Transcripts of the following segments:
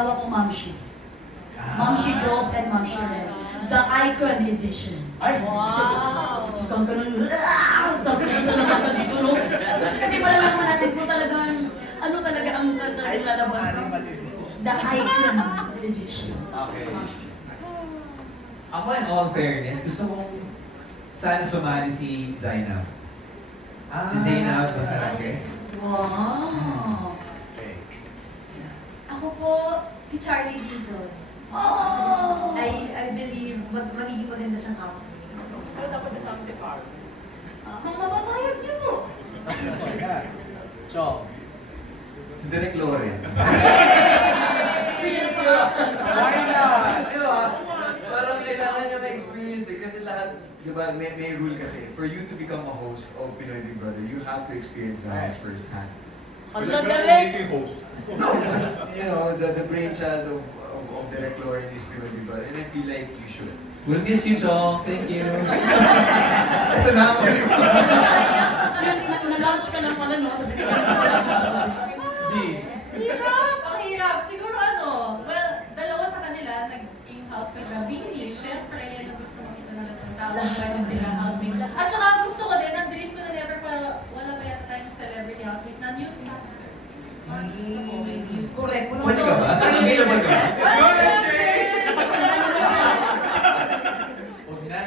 dalawa kong Mamshi. Mamshi Jules and Mamshi Ren. The Icon Edition. Ay! Wow! Tapos kang ganun, tapos sa naman dito, no? Kasi pala naman natin kung talagang, ano talaga ang talagang lalabas, no? The Icon Edition. Okay. Ako in all fairness, gusto kong sana sumali si Zainab. Si Zainab Batarake. Wow! Okay. Ako po, si Charlie Dizon. Oh! I believe magiging maganda siyang housemate. Pero dapat kasama si Carl. Kung mapapayag niyo po. Chong. Si Derek Loren. Why not? Di ba? Parang kailangan niya ma-experience eh. Kasi lahat, di ba, may rule kasi. For you to become a host of Pinoy Big Brother, you have to experience the house firsthand. Ang galing! No, but, you know, the brainchild of Derek Loren is Pinoy Big Brother. And I feel like you should. We'll miss you, Chong. Thank you. Ito na ako. Na-launch ka na pala, no? Kasi Ang hirap. Siguro well, dalawa sa kanila, naging housemate na Billy. Siyempre, yan ang gusto makita na ng tao. Kaya sila housemate. At saka gusto ko din, ang dream ko na never pa, wala pa yata tayong celebrity housemate na newscaster. Gusto ko may news. correct. Pwede ka ba? Available ka ba?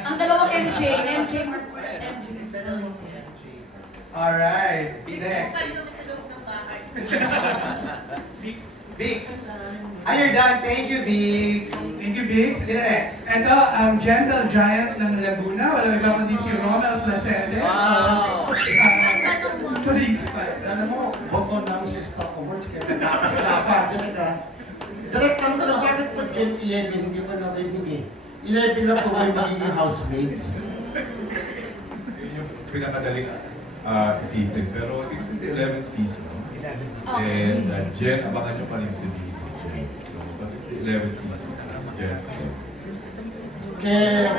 Ang dalawang MJ Mark, MJ. Alright, next. Bix. Ah, you're done. Thank you, Bix. Thank you, Biggs. Sino next? Ito, ang gentle giant ng Laguna. Walang iba kundi si Ronald Placede. Wow! Police fight. Alam mo, boto namin si Stock Awards kaya nakaslapan. Direct lang ko na bakit pag Gen 11 hindi ko narinig eh. 11 lang po ba yung magiging housemates? Yun yung pinakadaling isipin. Pero ito kasi 11th season. No? 11th And Jen, abangan nyo pa rin si Jen. So, but it's the 11th season. Jen. Kaya,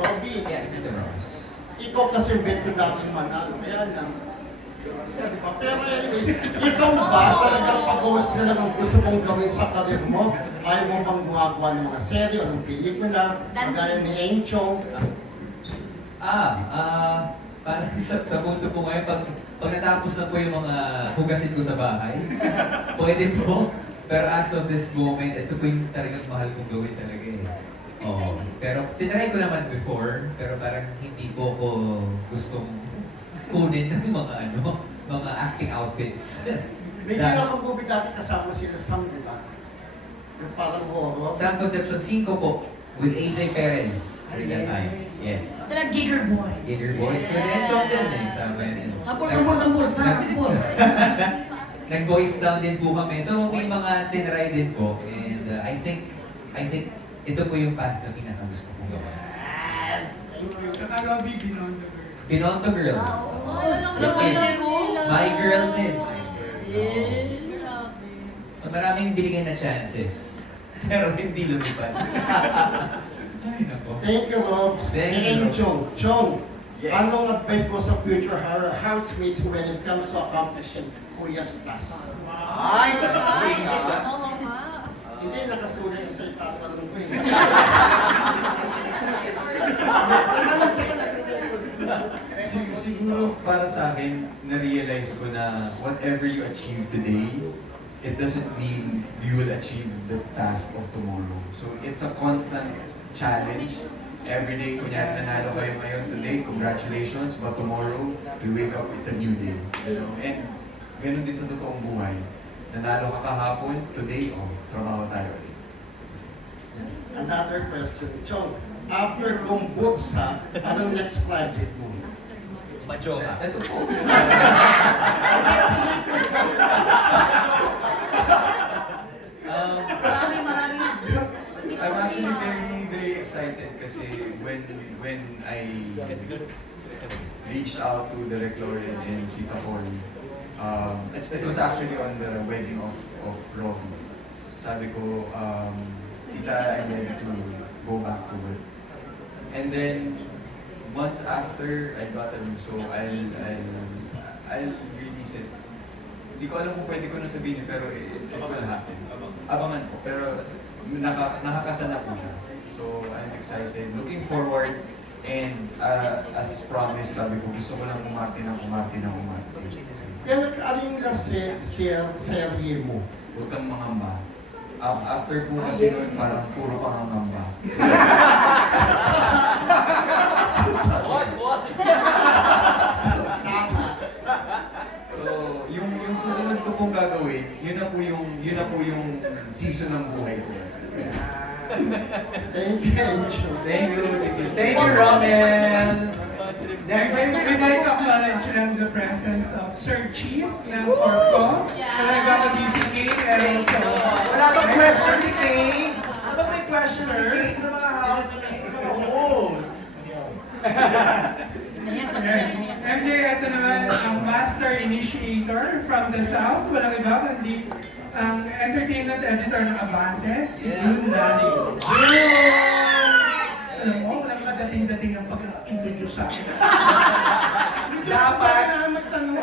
Robby, Yes, Tito Rose. ikaw kasi beto dati manalo. Kaya lang, isa, di ba? Pero anyway, ikaw ba talagang pag-host na lang ang gusto mong gawin sa karir mo? Ayaw mo bang gumagawa ng mga serye o ng pelikula? Kagaya ni Encho? Parang sa punto po ngayon, pag natapos na po yung mga hugasin ko sa bahay, pwede po. Pero as of this moment, ito po yung talagang mahal kong gawin talaga eh. Oo. Pero tinry ko naman before, pero parang hindi po ko gustong kunin ng mga acting outfits. May ginagawa movie dati kasama sila Sam, di ba? Yung parang horror. Sa Concepcion 5 po, with AJ Perez. Real Times. Yes. Sila Giger Boy. Gator Boys. Redemption din eh. Sampol. Nag-voice down din po kami. So may mga tinry din po. And I think ito po yung path na pinakagusto kong gawin. Saka Robby, Beyond the Girl. Beyond the Girl. My girl din. So maraming binigay na chances. Pero hindi lumipad. Ay, nako. Thank you, Rob. Thank you, And Rob. Chong, Yes. anong advice mo sa future housemates when it comes to accomplishing Kuya's task? Ay! Oo nga. Hindi, nakasulat sa itatanong ko eh. Siguro para sa akin, na-realize ko na whatever you achieve today, it doesn't mean you will achieve the task of tomorrow. So it's a constant challenge. Every day, kunyari nanalo kayo ngayon, today, congratulations, but tomorrow, we wake up, it's a new day. You know? And ganun din sa totoong buhay. Nanalo ka kahapon, today, trabaho tayo ulit. Another question. Chong, after Gumbutsa, anong next project mo? Machoka. Ito po. Marami. I'm actually very excited kasi when I reached out to the Reclorin and Tita Cory, it was actually on the wedding of Robbie. Sabi ko, Tita, I'm ready to go back to work. And then months after I got a room, so I'll release it. Hindi ko alam kung pwede ko na sabihin, pero it will happen. abangan po. Pero nakakasana po siya. So, I'm excited. Looking forward. And as promised, sabi ko, gusto ko lang umarte. Pero ano yung last serye mo? Huwag kang mangamba. After po kasi nun, parang puro pangangamba. So, yung susunod ko pong gagawin, yun na po yung season ng buhay ko. Thank you. Thank you, Romel! Next, we'd like to acknowledge lang the presence of Sir Chief ng Orco. Talaga ka BCK. Wala bang question si Kay? Wala bang may question si Kay sa mga housemates, mga hosts? MJ, ito naman ang master initiator from the South. Walang iba kundi ang entertainment editor ng Abante, si June Nani. Alam mo, walang kadating-dating ang pag-introduce sa akin. Dapat. Magtanong.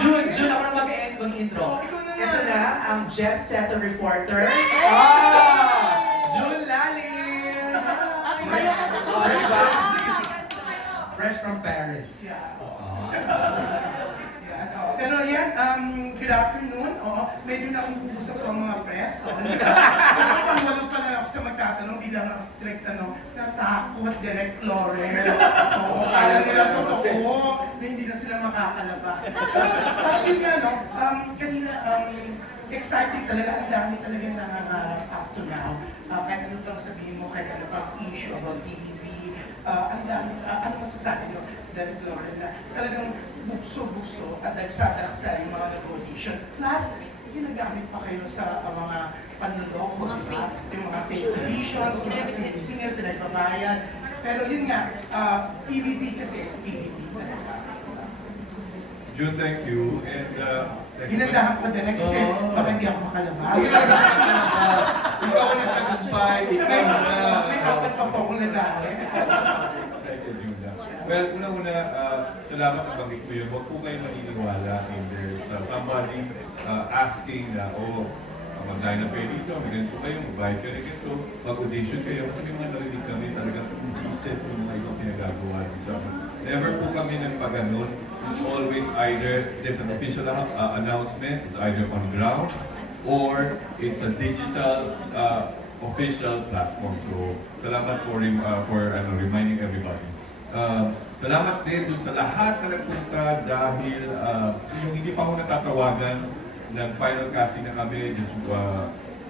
June, ako na mag-intro. Ito na, ang jet setter reporter. June Lalim! Fresh from Paris. Pero yan, good afternoon. Medyo nakuusap ang mga press. Pangwalo pa na ako sa magtatanong, bilang ang direct tanong, natakot, direct Laurel. Kala nila totoo, na hindi na sila makakalabas. Pero yun nga, no, kanina, exciting talaga, ang dami talagang nangangarap up to now. Kahit ano pang sabihin mo, kahit ano pang issue about PBB, ang dami, ano masasabi nyo, Direct Laurel, na talagang bukso-bukso at dagsa-dagsa yung mga nag-audition. Plus, ginagamit pa kayo sa mga panloloko, diba? Yung mga fake auditions, yung mga singer, pinagbabayan. Pero yun nga, PBB kasi is PBB talaga. June, thank you. And Ginandahan ko din kasi baka hindi ako makalabas. ikaw ang nagtagumpay, ikaw na. May dapat pa po akong nagari. Thank you, June. Well, una-una, salamat na banggit ko yun. Huwag po kayo maniniwala if there's somebody asking na, mag-line up kayo dito, ganito kayo, mag-buy kayo na ganito, mag-audition kayo. Kasi mga narinig kami talagang pieces ng mga ibang pinagagawa. So, never po kami nagpaganon. It's always either there's an official announcement, it's either on ground, or it's a digital official platform. So, salamat for reminding everybody. Salamat din dun sa lahat na nagpunta dahil yung hindi pa ako natatawagan ng final casting na kami,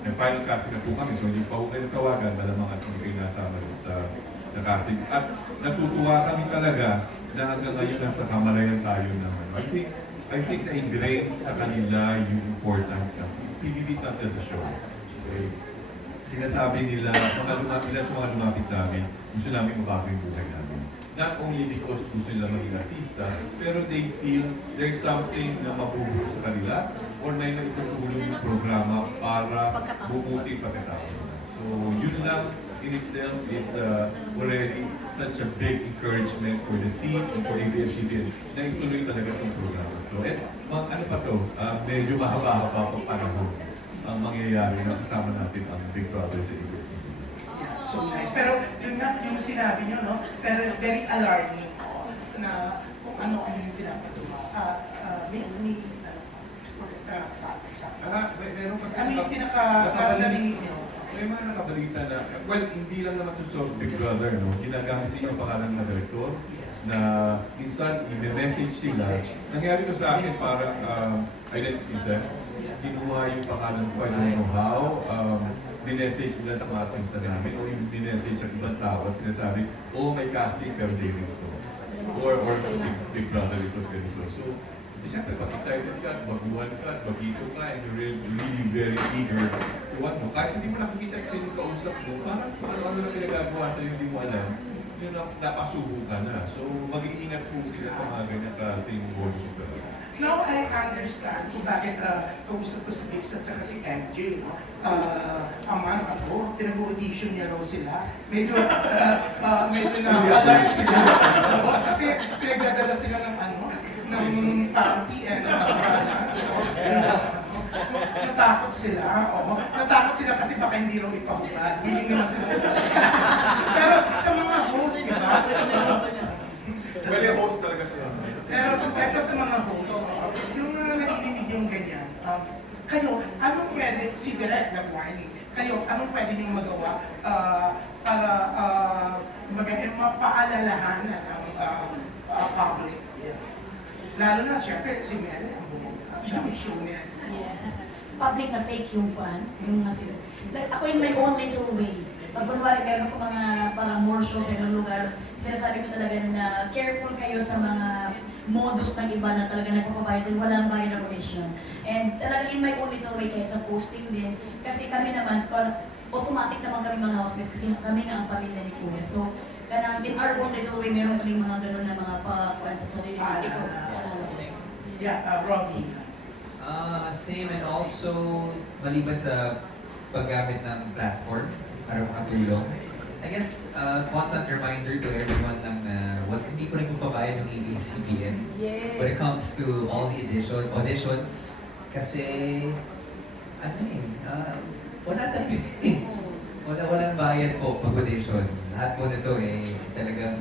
nag-final casting na po kami, so hindi pa ako kayo natawagan dahil mga hindi kayo nasama dun sa casting. At natutuwa kami talaga na hanggang ngayon nasa kamalayan tayo naman. I think na-ingrained sa kanila yung importance ng PBB is not just a show. Okay? Sinasabi nila, sa mga lumapit sa amin, gusto namin mabago yung buhay namin. Not only because gusto nila maging artista, pero they feel there's something na mabubuo sa kanila or may naitutulong yung programa para bumuti pagkatao. So yun lang in itself is already such a big encouragement for the team and for ABS-CBN na ituloy talaga itong programa. So, ano pa to, medyo mahaba-haba pa panahon ang mangyayari na kasama natin ang Big Brother sa ABS-CBN. So nice. Pero yun nga, yung sinabi nyo, no? Pero very alarming na kung ano yung pinapatuma. Meron kasi Ano yung pinaka-narinig nyo? may mga nakabalita na, well, hindi lang naman ito sa Big Brother, no? Ginagamit din yung pangalan ng direktor na minsan i-message sila. Nangyari ko sa akin parang identity theft. Kinuha yung pangalan ko, I don't know how. Dinessage nila sa mga artista namin o yung dinessage sa ibang tao at sinasabi, may casting pero di rin ito. Or Big Brother ito, ganito. So, siyempre, pag excited ka, baguhan ka, bagito ka, and you're really very eager to ano. Kahit hindi mo nakikita yung kausap mo, parang kung ano-ano na pinagagawa sa'yo, hindi mo alam, yun napasubo ka na. So, mag-iingat po sila sa mga ganyan kasing bonus of the Now I understand kung bakit kausap ko si Bix at saka si MJ, no? Aman ako, pinag-audition niya raw sila. Medyo na-alarm sila. Kasi pinagdadala sila ng ng panty and so, natakot sila. Oo. Natakot sila kasi baka hindi raw ipahubad. Willing naman sila. Pero sa mga host, di ba? Well, yung host talaga sila. Pero eto sa mga host, yung nakikinig yung ganyan, kayo, anong pwede, si Direk na warning, kayo, anong pwede niyong magawa para mapaalalahanan ang public? Lalo na, syempre, si Mel, yung show niya. Yeah. Public na fake yung fan, yung kasi, like, ako in my own little way. Pag kunwari meron ko mga parang more shows sa ibang lugar, sinasabi ko talaga na careful kayo sa mga modus ng iba na talaga nagpapabayad din, walang bayad na commission. And talaga in my own little way kaya sa posting din, kasi kami naman, automatic naman kami mga housemates kasi kami nga ang pamilya ni Kuya. So, kanang in our own little way, meron kaming mga gano'n na mga pa-kuwan sa sarili. Yeah, Robbie. Same, and also maliban sa paggamit ng platform para makatulong. I guess, constant reminder to everyone lang na hindi ko rin pabayad ng ABS-CBN when it comes to all the auditions. Kasi, wala talaga walang bayad po pag audition. Lahat po nito talagang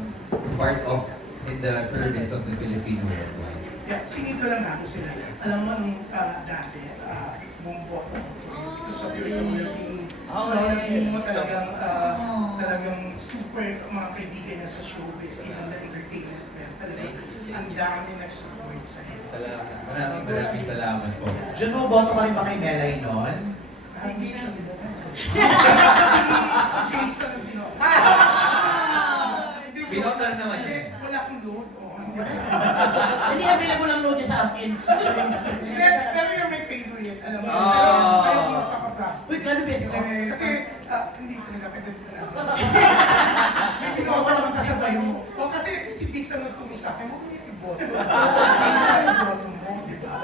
part of in the service of the Filipino worldwide. Yeah, singin ko lang ako sila. Alam mo nung dati, bumbo ako sa beauty. Hindi mo talagang super mga kaibigan na sa showbiz, in the entertainment press. Talagang ang dami nag-support sa'yo. Salamat. Maraming salamat po. Diyan mo, boto ka rin ba kay Melay noon? Hindi na. Si Jason ang binoto. Binotan naman Hindi, eh. wala akong load. Hindi available ang load niya sa akin. Pero you're my favorite, alam mo. Oh. Ayaw mo magpapaplastic. Uy, grabe beses ako. Kasi, hindi talaga kita may ginawa naman kasabay mo. O kasi si Bix ang nagturo sa akin, huwag mo yung iboto. Kasi ang iboto mo, di ba?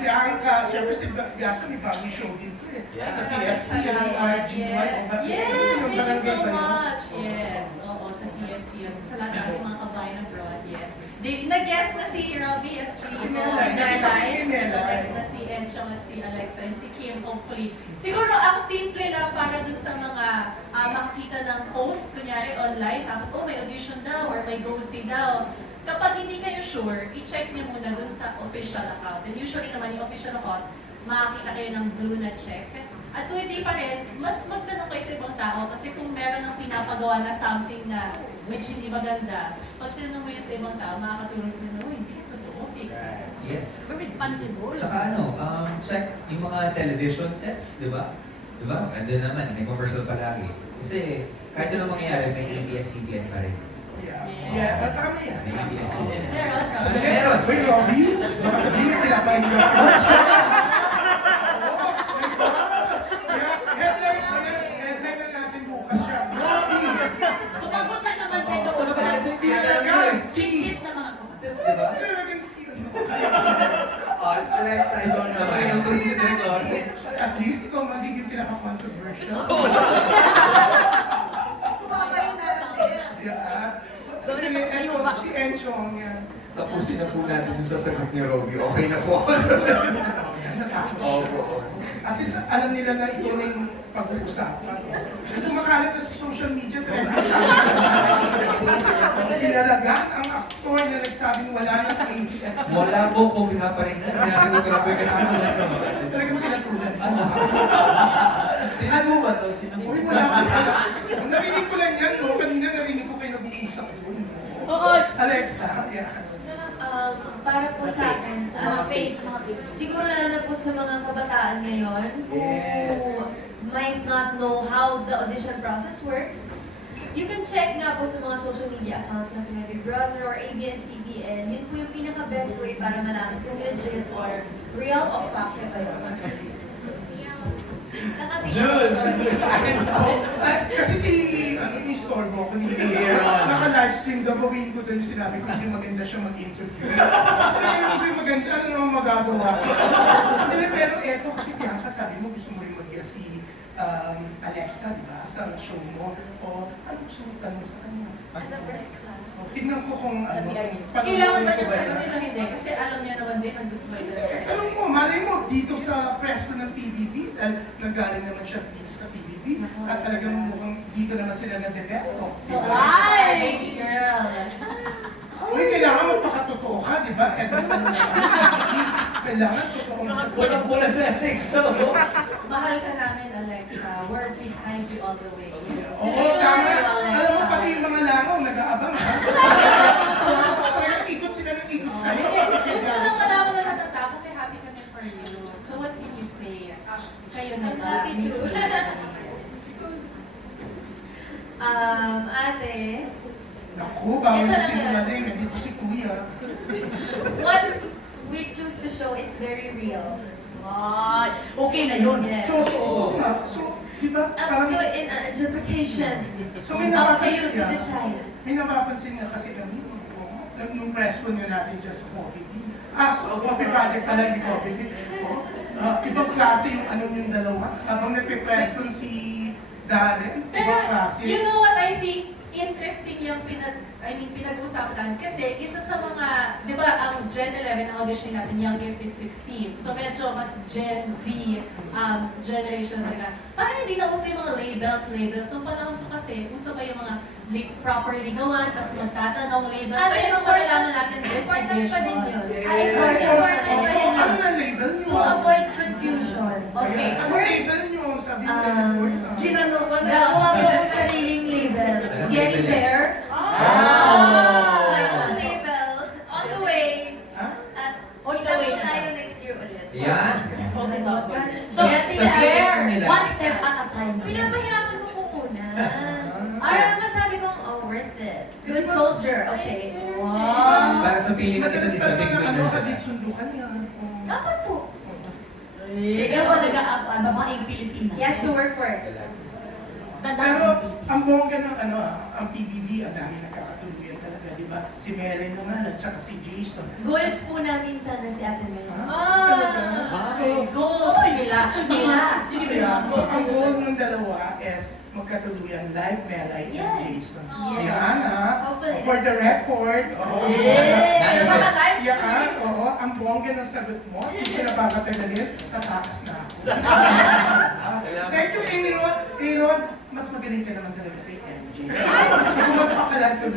Bianca, siyempre si Bianca may bagong show din ko eh. Sa TFC, yung RGY. Yes, thank you so much. Yes, oo, sa TFC. So, sa lahat ng ating mga kabayan abroad, yes. Nag-guest na si Robbie at si Melay. Nag-guest na si Enchong at si Alexa and si Kim, hopefully. Siguro ang simple lang para dun sa mga makikita ng post, kunyari online, tapos may audition daw or may go-see daw. Kapag hindi kayo sure, i-check niyo muna dun sa official account. And usually naman yung official account, makakita kayo ng blue na check. At kung hindi pa rin, mas magtanong kayo sa ibang tao kasi kung meron ng pinapagawa na something na which hindi maganda, pag tinanong mo yun sa ibang tao, makakatulong sila na, hindi totoo, fake. Yes. We're responsible. Tsaka check yung mga television sets, di ba? Di ba? And then naman, may commercial palagi. Kasi kahit anong mangyayari, may ABS-CBN pa rin. Yeah, tama yan. May ABS-CBN. Meron. Wait, Robbie? Baka sabihin niya pinapain niyo ako. Headline na natin bukas siya. Robbie! Sumagot na naman siya doon. Sumagot na siya. Pinalagan! Legit na mga Diba? Pinalagan sino? Alexa, I don't know. Okay, nung tuloy si Director. At least ikaw magiging pinaka-controversial. Yeah. So, si Enchong yan. Tapusin na po natin yung sasagot ni Robbie. Okay na po. Opo. At least alam nila na ito na yung pag-uusapan. Kumakalat na sa social media, trend. Pinalagan ang aktor na nagsabing wala na sa ABS. Wala po kung pinaparinggan. Sinasagot ko na po yung kanina. Talagang pinatulan. Sino ba to? Sino mo? Uy, wala ko. Narinig ko lang yan, no? Kanina narinig ko kayo nag-uusap doon. Oo. Alexa, yan. Para po sa akin, Sa mga face, sa mga face. siguro lalo na po sa mga kabataan ngayon Yes. who might not know how the audition process works, you can check nga po sa mga social media accounts ng Big Brother or ABS-CBN. Yun po yung pinaka-best way para malaman kung legit or real o fake ba yun. June! Kasi si, yung istorbo ko ni naka-livestream daw, bawiin ko doon sinabi ko hindi maganda siya mag-interview. Hindi maganda, ano naman magagawa? Hindi, pero eto kasi Bianca sabi mo gusto mo rin mag-guest si Alexa, di ba? Sa show mo. O, ano gusto mo tanong sa kanya? As a press class. Tignan ko kung ano, Kailangan ba ko niyang ba sagutin yan. o hindi? Kasi alam niya naman din ang gusto mo ito. Tanong mo, malay mo, dito sa presto ng PBB, dahil nanggaling naman siya dito sa PBB, at talagang mukhang dito naman sila na-develop. So, ay, baby girl. Uy, kailangan magpakatotoo ka, di ba? Kahit ano naman. Kailangan totoo sa Walang-wala sa Alexa. Mahal ka namin, Alexa. We're behind you all the way. Oo, tama. Alam mo, pati yung mga langaw, nag-aabang, ha? Talagang ikot sila ng ikot sa'yo. Hindi, gusto lang malaman na natata kasi happy kami for you. So what can you say? Kayo na I'm ba? happy too. Ate, Naku, bawal magsinungaling. Nandito si Kuya. what we choose to show, it's very real. Ay, okay na yun. Yeah. So, oo nga. So, di ba? Up to in an interpretation. So, may Up to napapansin you to ka. decide. May napapansin nga kasi kami. Nung press ko nyo natin dyan sa Coffee Bean. So, Coffee Project pala, hindi Coffee Bean. Ibang klase yung anong yung dalawa. Habang nagpipress ko si Darren, Pero, ibang klase. you know what I think? Interesting yung pinag-usapan kasi isa sa mga, di ba, ang Gen 11 ang audition natin, youngest is 16. So medyo mas Gen Z generation talaga. Parang hindi na uso yung mga labels. Nung panahon ko kasi, uso pa yung mga properly gawan, tapos magtatanong labels. So yun ang kailangan natin this Important pa din edition. yun. Ay, important. Important pa So, din ano yun. na label nyo? To avoid confusion. Okay, Ano First, label nyo? Sabi nyo report. Ginano ko na. gagawa ko ng sariling label. Getting there. My own label. On the way. Ha? At On the kita way po na. tayo next year ulit. Yan. So, Getting Sa there. nila. one step at a time. Pinapahirapan ko po muna. Ay, masabi kong, oh, worth it. Good soldier. Okay. Wow. Para sa feeling ng isa't isa, big Ano, winner sa siya. sundukan yan. Dapat po. Ikaw ba nag-a-up, babaeng Pilipinas? He has to work for it. Ganda Pero, ng Pilipinas. ang bongga ng ang PBB, ang dami nagkakatuluyan talaga, di ba? Si Meren naman, at saka si Jason. Goals po namin sana si Ate Mel. So, Goals nila. kaya, so ang goal ng dalawa is magkatuluyan like Melay and Yes. Jason. Yes. Yan Hopefully. for the record. Yay! Yan, oo, ang bongga ng sagot mo, hindi ko napapatagalin, tatakas na ako. Thank you, Aaron. Aaron, mas magaling ka naman talaga kay MJ. Kung magpakalan